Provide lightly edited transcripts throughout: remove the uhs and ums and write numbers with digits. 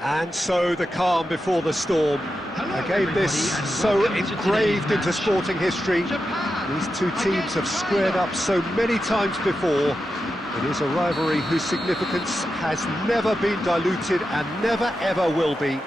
And so the calm before the storm. A game this so engraved into sporting history. These two teams have squared up so many times before. It is a rivalry whose significance has never been diluted and never ever will be.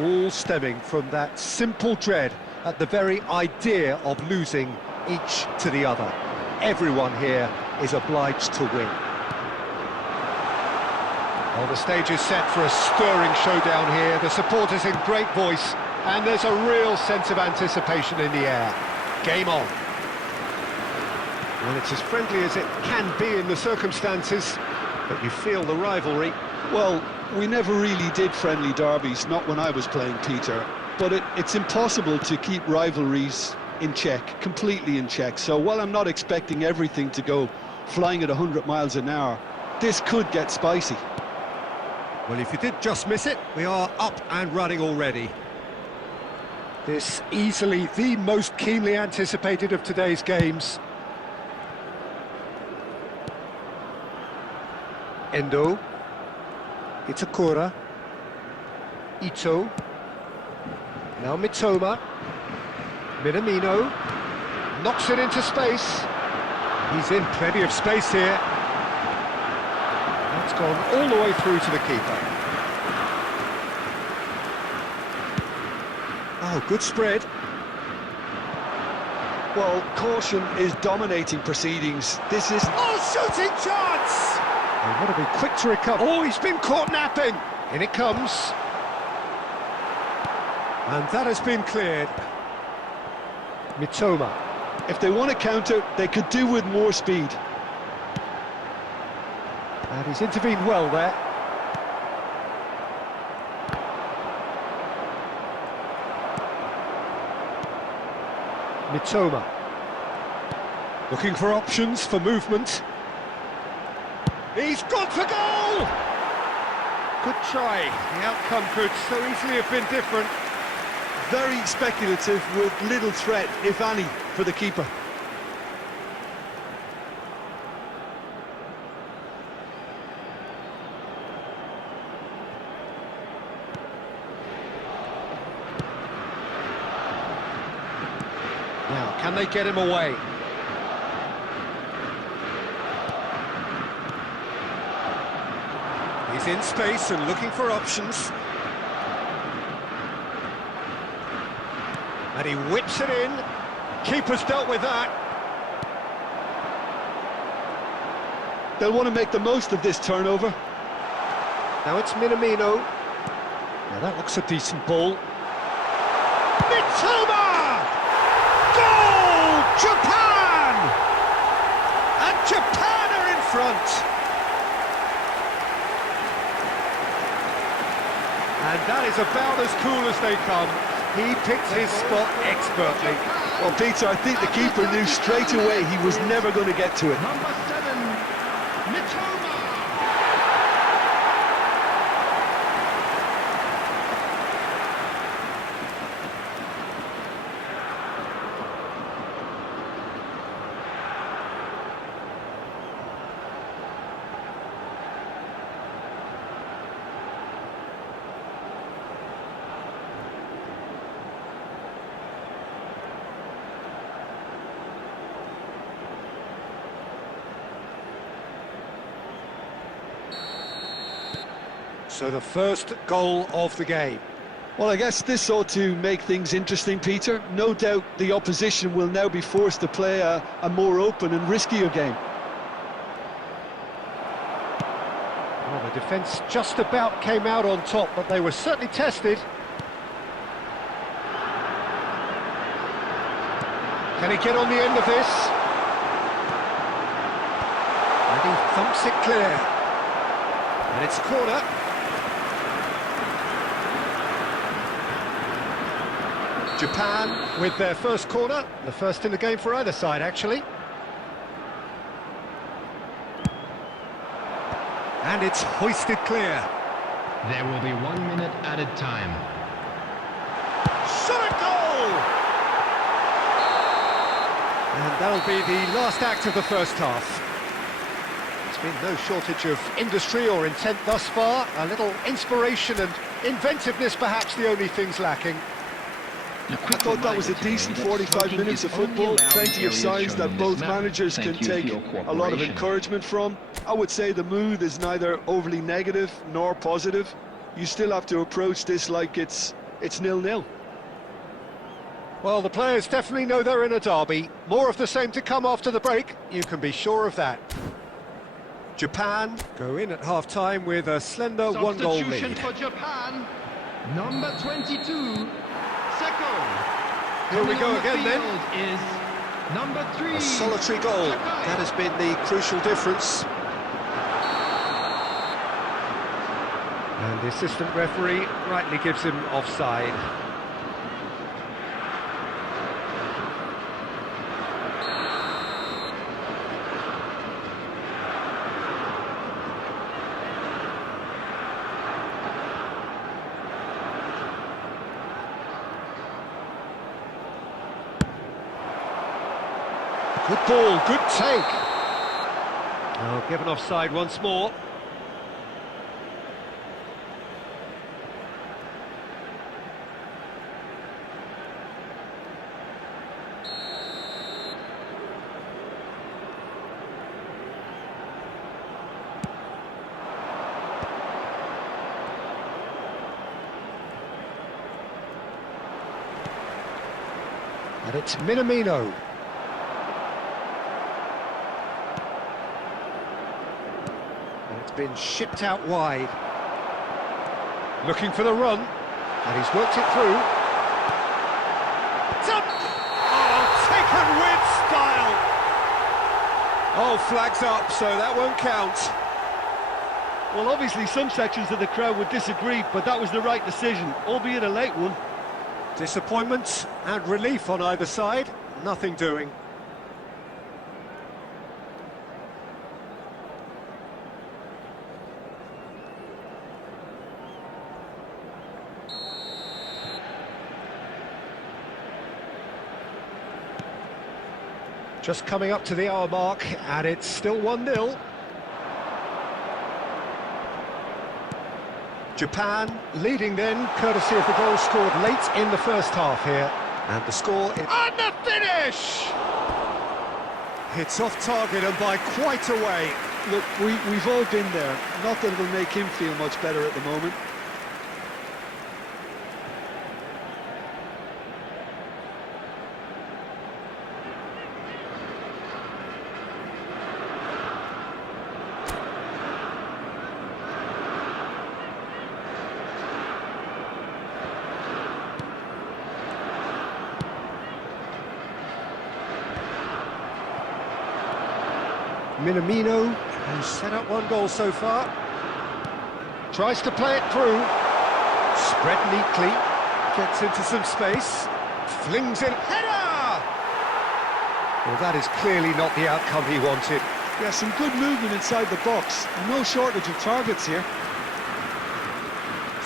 All stemming from that simple dread at the very idea of losing each to the other. Everyone here is obliged to win. Well, the stage is set for a stirring showdown here. The supporters in great voice, and there's a real sense of anticipation in the air. Game on. Well, it's as friendly as it can be in the circumstances, but you feel the rivalry. Well, we never really did friendly derbies, not when I was playing, Peter. But it's impossible to keep rivalries in check, completely in check. So while I'm not expecting everything to go flying at 100 miles an hour, this could get spicy. Well, if you did just miss it, we are up and running already. This easily the most keenly anticipated of today's games. Endo. Itakura. Ito. Now Mitoma. Minamino. Knocks it into space. He's in plenty of space here. That's gone all the way through to the keeper. Oh, good spread. Well, caution is dominating proceedings. This is... Oh, shooting chance! They've got to be quick to recover. Oh, he's been caught napping. In it comes. And that has been cleared. Mitoma. If they want to counter, they could do with more speed. And he's intervened well there. Mitoma. Looking for options for movement. He's gone for goal! Good try. The outcome could so easily have been different. Very speculative with little threat, if any, for the keeper. Now, can they get him away? He's in space and looking for options. And he whips it in. Keeper's dealt with that. They'll want to make the most of this turnover. Now it's Minamino. Now that looks a decent ball. Mitoma! Goal! Japan! And Japan are in front. And that is about as cool as they come. He picked his spot expertly. Well, Peter, I think the keeper knew straight away he was never going to get to it. Number 7, Mitoma. So the first goal of the game. Well, I guess this ought to make things interesting, Peter. No doubt the opposition will now be forced to play a more open and riskier game. Well, the defence just about came out on top, but they were certainly tested. Can he get on the end of this? And he thumps it clear. And it's a corner. Japan with their first corner, the first in the game for either side, actually. And it's hoisted clear. There will be 1 minute added time. Shot at goal! And that'll be the last act of the first half. There's been no shortage of industry or intent thus far. A little inspiration and inventiveness, perhaps the only things lacking. I thought that was a decent 45 minutes of football, plenty of signs that both managers can take a lot of encouragement from. I would say the mood is neither overly negative nor positive. You still have to approach this like it's 0-0. Well, the players definitely know they're in a derby. More of the same to come after the break, you can be sure of that. Japan go in at half-time with a slender one-goal Substitution lead. for Japan, number 22. Here we go again then. Is number 3. A solitary goal, that has been the crucial difference. And the assistant referee rightly gives him offside. Good ball, good take. Oh, given offside once more. And it's Minamino. Been shipped out wide, looking for the run, and he's worked it through. It's up! Oh, taken with Oh, flags up, so that won't count. Well, obviously some sections of the crowd would disagree, but that was the right decision, albeit a late one. Disappointment and relief on either side, nothing doing. Just coming up to the hour mark, and it's still 1-0. Japan leading then, courtesy of the goal scored late in the first half here. And the score is... And the finish! It's off target and by quite a way. Look, we've all been there. Not that it'll make him feel much better at the moment. Minamino, who's set up one goal so far, tries to play it through, spread neatly, gets into some space, flings in, header! Well, that is clearly not the outcome he wanted. Yeah, some good movement inside the box, no shortage of targets here.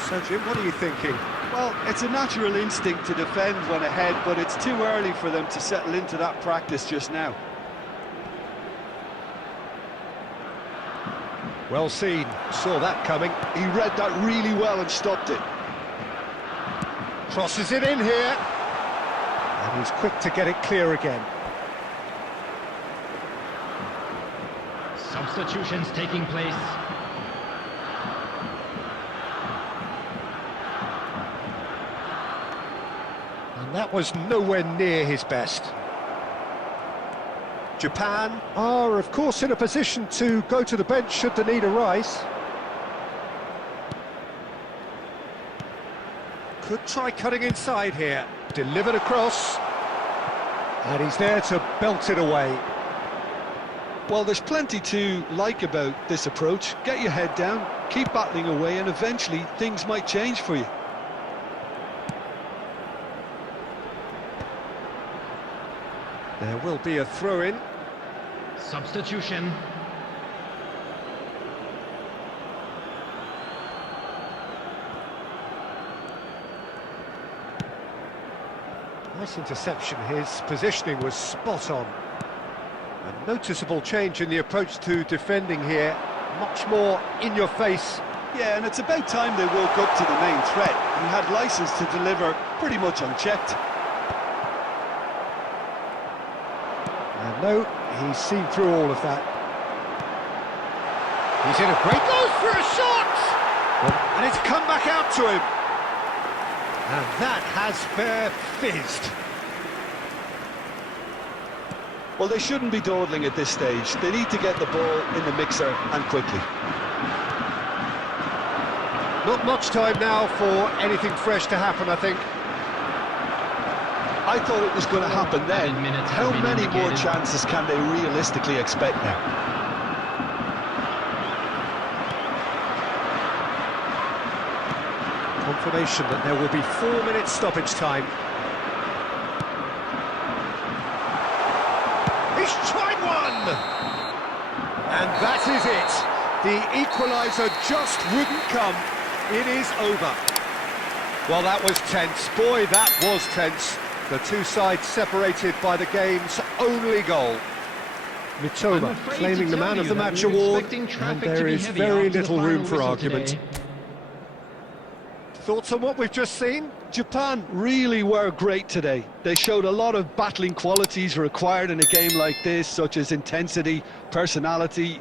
So, Jim, what are you thinking? Well, it's a natural instinct to defend when ahead, but it's too early for them to settle into that practice just now. Well seen, saw that coming. He read that really well and stopped it. Crosses it in here. And he's quick to get it clear again. Substitutions taking place. And that was nowhere near his best. Japan are, of course, in a position to go to the bench should the need arise. Could try cutting inside here. Delivered across. And he's there to belt it away. Well, there's plenty to like about this approach. Get your head down, keep battling away, and eventually things might change for you. There will be a throw-in. Substitution. Nice interception, his positioning was spot on. A noticeable change in the approach to defending here, much more in your face. Yeah, and it's about time they woke up to the main threat. He had licence to deliver pretty much unchecked. And no, he's seen through all of that. He's in a great goal for a shot! And it's come back out to him. And that has fair fizzed. Well, they shouldn't be dawdling at this stage. They need to get the ball in the mixer, and quickly. Not much time now for anything fresh to happen, I think. I thought it was going to happen then. How many more chances can they realistically expect now? Confirmation that there will be 4 minutes stoppage time. He's tried one! And that is it. The equaliser just wouldn't come. It is over. Well, that was tense. Boy, that was tense. The two sides separated by the game's only goal. Mitoma claiming the Man of the Match award, and there is very little room for argument. Thoughts on what we've just seen? Japan really were great today. They showed a lot of battling qualities required in a game like this, such as intensity, personality,